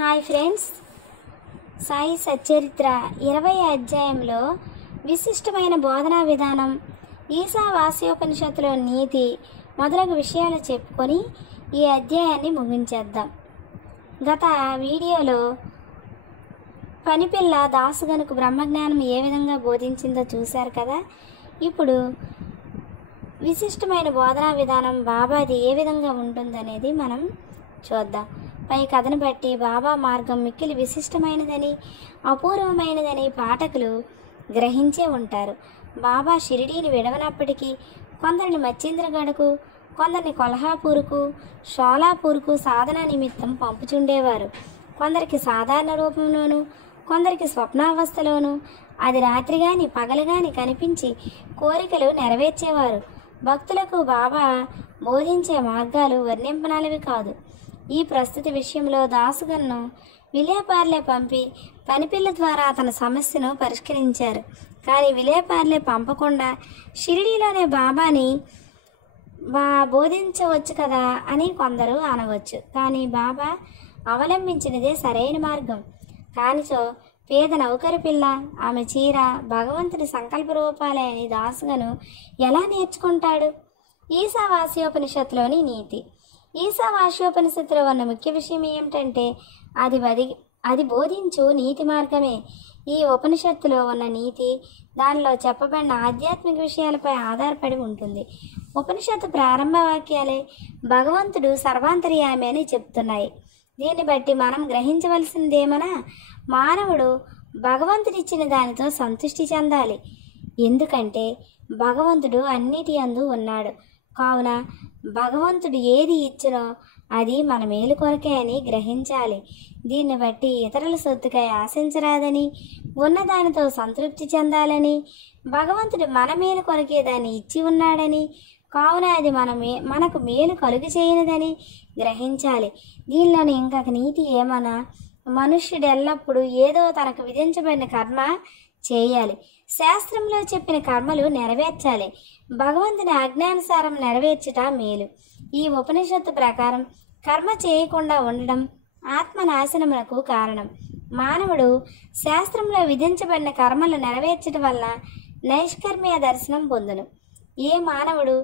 Hi friends, Sai Satcharitra 20వ అధ్యాయంలో విశిష్టమైన బోధనా విధానం, ఈశావాస్యోపనిషత్తులో నీతి మొదలగు విషయాలు చెప్పుకొని ఈ అధ్యాయాన్ని ముగించేద్దాం. గత వీడియోలో పనిపిల్ల దాసుగనుకు బ్రహ్మజ్ఞానం ఏ విధంగా బోధించిందో చూశారు కదా. ఇప్పుడు విశిష్టమైన బోధనా విధానం బాబాది ఏ విధంగా ఉంటుందనేది మనం చూద్దాం. పై కథను బట్టి బాబా మార్గం మిక్కిలి విశిష్టమైనదని, అపూర్వమైనదని పాఠకులు గ్రహించే ఉంటారు. బాబా షిరిడీని విడవనప్పటికీ కొందరిని మచ్చింద్రగఢకు, కొందరిని కొల్హాపూర్కు, షోలాపూర్కు సాధన నిమిత్తం పంపుచుండేవారు. కొందరికి సాధారణ రూపంలోనూ, కొందరికి స్వప్నావస్థలోనూ, అది రాత్రి గాని పగలు గాని కనిపించి కోరికలు నెరవేర్చేవారు. భక్తులకు బాబా బోధించే మార్గాలు వర్ణింపనలవి కాదు. ఈ ప్రస్తుత విషయంలో దాసుగన్ను విలేపార్లే పంపి పనిపిల్ల ద్వారా అతని సమస్యను పరిష్కరించారు. కానీ విలేపార్లే పంపకుండా షిరిడీలోనే బాబాని బోధించవచ్చు కదా అని కొందరు అనవచ్చు. కానీ బాబా అవలంబించినదే సరైన మార్గం. కానిచో పేద నౌకరి పిల్ల, ఆమె చీర భగవంతుని సంకల్ప రూపాలే అని దాసుగను ఎలా నేర్చుకుంటాడు? ఈశావాస్యోపనిషత్తులోని నీతి. ఈశావాస్యోపనిషత్తులో ఉన్న ముఖ్య విషయం ఏమిటంటే అది బోధించు నీతి మార్గమే. ఈ ఉపనిషత్తులో ఉన్న నీతి దానిలో చెప్పబడిన ఆధ్యాత్మిక విషయాలపై ఆధారపడి ఉంటుంది. ఉపనిషత్తు ప్రారంభ వాక్యాలే భగవంతుడు సర్వాంతర్యామి అని చెప్తున్నాయి. దీన్ని బట్టి మనం గ్రహించవలసిందేమనా, మానవుడు భగవంతుడిచ్చిన దానితో సంతృష్టి చెందాలి. ఎందుకంటే భగవంతుడు అన్నిటి యందు ఉన్నాడు. కావున భగవంతుడు ఏది ఇచ్చినో అది మన మేలు కొరకే అని గ్రహించాలి. దీన్ని బట్టి ఇతరుల సొత్తుకై ఆశించరాదని, ఉన్నదానితో సంతృప్తి చెందాలని, భగవంతుడు మన మేలు కొరకే దాన్ని ఇచ్చి ఉన్నాడని, కావున అది మనకు మేలు కలుగు చేయనిదని గ్రహించాలి. దీనిలోని ఇంకొక నీతి ఏమన్నా, మనుష్యుడు ఎల్లప్పుడూ ఏదో తనకు విధించబడిన కర్మ చేయాలి. శాస్త్రంలో చెప్పిన కర్మలు నెరవేర్చాలి. భగవంతుని ఆజ్ఞానుసారం నెరవేర్చుట మేలు. ఈ ఉపనిషత్తు ప్రకారం కర్మ చేయకుండా ఉండడం ఆత్మనాశనమునకు కారణం. మానవుడు శాస్త్రంలో విధించబడిన కర్మలు నెరవేర్చడం వల్ల నైష్కర్మ్య దర్శనం పొందును. ఏ మానవుడు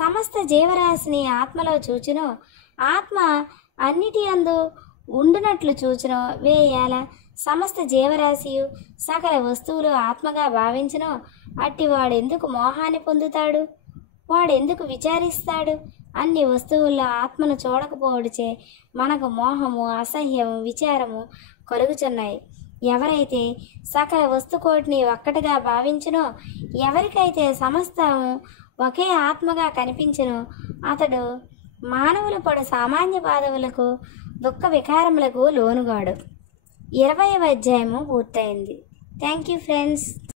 సమస్త జీవరాశిని ఆత్మలో చూచునో, ఆత్మ అన్నిటి యందు ఉండునట్లు చూచునో, వేయాల సమస్త జీవరాశియు సకల వస్తువులు ఆత్మగా భావించునో, అట్టి వాడెందుకు మోహాన్ని పొందుతాడు? వాడెందుకు విచారిస్తాడు? అన్ని వస్తువుల్లో ఆత్మను చూడకపోవడిచే మనకు మోహము, అసహ్యము, విచారము కలుగుచున్నాయి. ఎవరైతే సకల వస్తుకోటిని ఒక్కటిగా భావించునో, ఎవరికైతే సమస్తము ఒకే ఆత్మగా కనిపించునో, అతడు మానవులు పడు సామాన్య బాధవులకు, దుఃఖ వికారములకు లోనుగాడు. 20వ అధ్యాయము పూర్తయింది. Thank you friends.